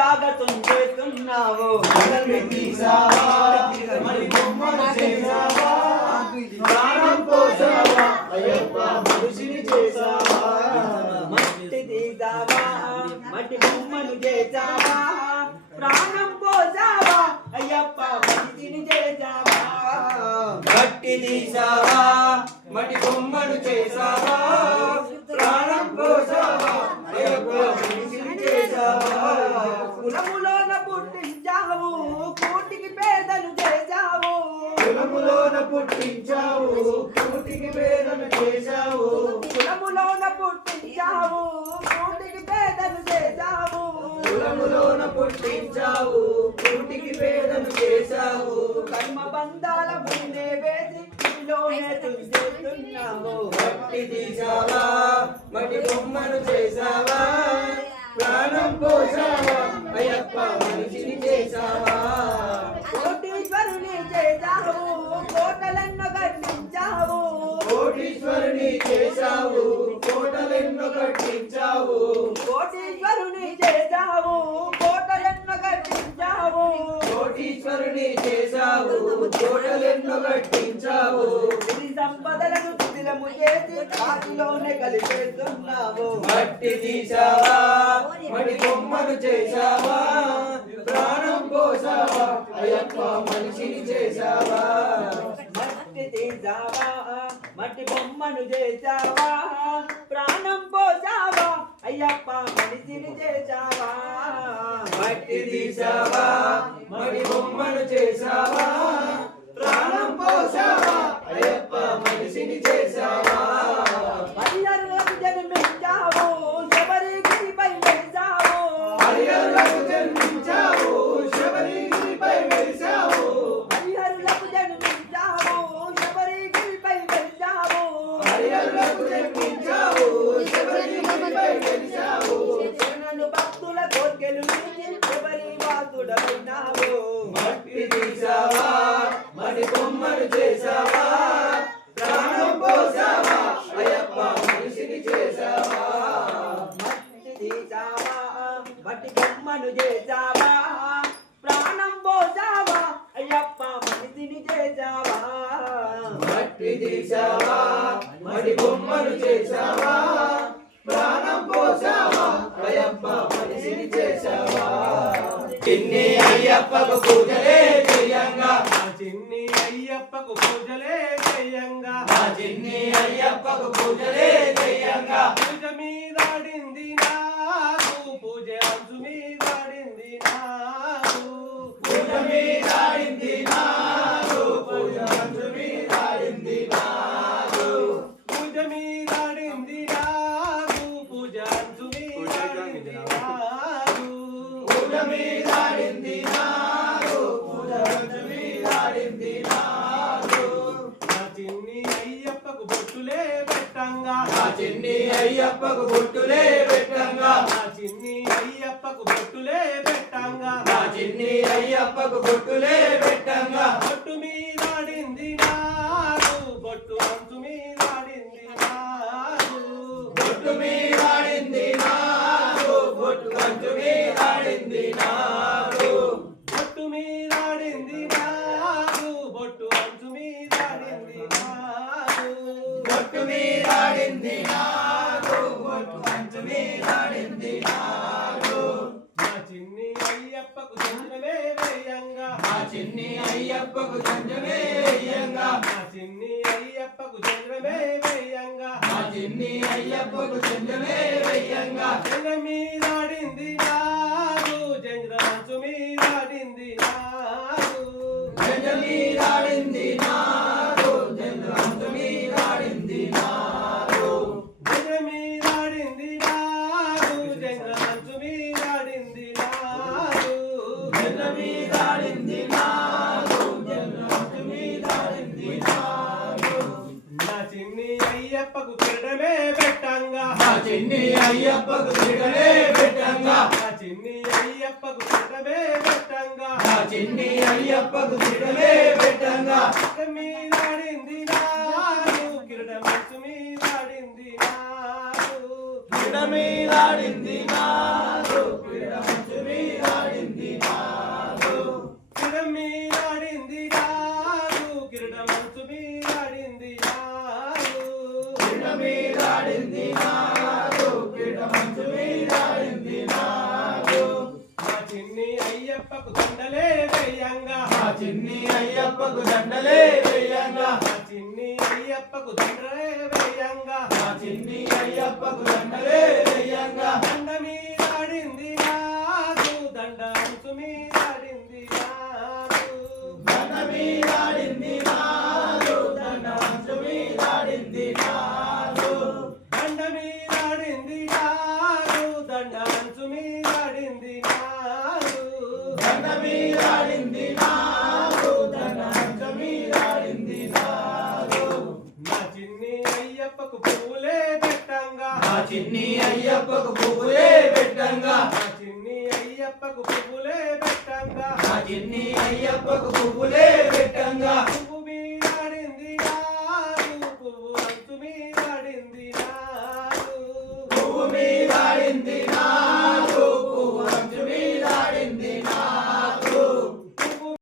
స్వాగతం చేస్తున్నావు మరి బొమ్మను చేసావా ప్రాణం పోసావా అయ్యప్ప మనిషిని చేసావా మట్టి తీసావా మట్టి బొమ్మను చేసావా ప్రాణం పోసావా అయ్యప్ప మనిషిని చేసావా మట్టి తీసావా మట్టి బొమ్మను చేసావా ప్రాణం పోసావా అయ్యప్ప మనిషిని చేసావా కులములోన పుట్టించావు కోటికి పేదలు చేశావు కులములోన పుట్టించావు కోటికి పేదలు చేశావు కులములోన పుట్టించావు కోటికి పేదలు చేశావు కులములోన పుట్టించావు కోటికి పేదలు చేశావు కర్మ బంధాల ముందే వేసి నీలోనే తుంచేస్తున్నావు మట్టి తీసావా మట్టి బొమ్మను చేసావా ప్రాణం పోసావా అయ్యప్ప మనిషిని చేసావా కోటీశ్వరుని చేశావు కోటలెన్నో కట్టించావు కోటీశ్వరుని చేశావు కోటలెన్నో కట్టించావు కోటీశ్వరుని చేశావు కోటలెన్నో కట్టించావు కోటీశ్వరుని చేశావు కోటలెన్నో కట్టించావు ఈ సంపదలను తుదిలము చేసి వాటిలోనే కలిపేస్తున్నావు మట్టి తీసావా మడి బొమ్మను చేసావా ప్రాణం పోసావా అయ్యప్ప మనిషిని చేసావా మట్టి తీసావా మట్టి బొమ్మను చేసావా ప్రాణం పోసావా అయ్యప్ప మనిషిని చేసావా మట్టి తీసావా మడి బొమ్మను చేసావా ప్రాణం పోసావా అయ్యప్ప మనిషిని చేసావా హరిహరులకు జన్మించావు శబరిగిరిపై వెలిసావు హరిహరులకు జన్మించావు శబరిగిరిపై వెలిసావు హరిహరులకు జన్మించావు శబరిగిరిపై వెలిసావు హరిహరులకు జన్మించావు శబరిగిరిపై వెలిసావు శరణు భక్తుల కోర్కెలు నీకి శబరి వాసుడమైనావు మట్టి తీసావా మడి బొమ్మను చేసావా ప్రాణం పోసావా అయ్యప్ప మనిషిని చేసావా మట్టి తీసావా మట్టి బొమ్మను చేసావా ప్రాణం పోసావా అయ్యప్ప మనిషిని చేసావా మట్టి తీసావా మడి బొమ్మను చేసావా ప్రాణం పోసావా అయ్యప్ప మనిషిని చేసావా చిన్ని అయ్యప్పకు పూజలే చెయ్యంగా చిన్ని అయ్యప్పకు పూజలే చెయ్యంగా చిన్ని అయ్యప్పకు పూజలే చెయ్యంగా పూజ మీదాడింది నాకు పూజ అంచు మీదాడింది నాకు పూజ మీదాడింది నాడు పూజ అంచు మీదాడింది నాడు పూజ మీదాడింది నాకు పూజ అంచు మీదాడింది నాకు పూజ మీదాడింది నాడు పూజ అంచు మీదాడింది నాడు నా చిన్ని అయ్యప్పకు బొట్టులే పెట్టంగా ఆ చిన్ని అయ్యప్పకు బొట్టులే పెట్టంగా నా చిన్ని అయ్యప్పకు బొట్టులే పెట్టంగా ఆ చిన్ని అయ్యప్పకు బొట్టులే పెట్టంగా బొట్టు మీదాడింది నాకు బొట్టు అంచు మీదాడింది నాకు బొట్టు మీదాడింది నాడు బొట్టు అంచు మీదాడింది నాడు బొట్టు మీదాడింది నాకు బొట్టు అంచు మీదాడింది నాకు బొట్టు మీదాడింది నాడు బొట్టు అంచు మీదాడింది నాడు నా చిన్ని అయ్యప్పకు చంద్రమే వేయంగా ఆ చిన్ని అయ్యప్పకు చంద్రమే వేయంగా నా చిన్ని అయ్యప్పకు చంద్రమే వేయంగా ఆ చిన్ని అయ్యప్పకు చంద్రమే వేయంగా చంద్ర మీదాడింది నాకు చంద్ర అంచు మీదాడింది నాకు చంద్ర మీదాడింది నాడు చంద్ర అంచు మీదాడింది నాడు చంద్ర మీదాడింది నాకు చంద్ర అంచు మీదాడింది నాకు చంద్ర మీదాడింది నాడు చంద్ర అంచు మీదాడింది నాడు నా చిన్ని అయ్యప్పకు కిరణమే పెట్టంగా ఆ చిన్ని అయ్యప్పకు తిరగలే పెట్టంగా నా చిన్ని అయ్యప్పకు కిరణమే పెట్టంగా ఆ చిన్ని అయ్యప్పకు తిరగలే పెట్టంగా మీదాడింది నాకు కిరణం అంచు మీదాడింది నాకు మీదాడింది నాడు క్రీడ మంచు మీద చిన్ని అయ్యప్పకు దండలే వేయంగా మా చిన్ని అయ్యప్పకు దండలే వేయంగా మా చిన్ని అయ్యప్పకు దండలే వేయంగా దండ మీదాడింది నాకు దండ అంచు మీదాడింది నాకు దండ మీదాడింది నాడు దండ అంచు మీదాడింది నాడు దండ మీదాడింది నాకు దండ అంచు మీదాడింది నాకు దండ మీదాడింది నాడు దండ అంచు మీదాడింది నాడు నా చిన్ని అయ్యప్పకు పువ్వులే పెట్టంగా మా చిన్ని అయ్యప్పకు పువ్వులే పెట్టంగా నా చిన్ని అయ్యప్పకు పువ్వులే పెట్టంగా మా చిన్ని అయ్యప్పకు పువ్వులే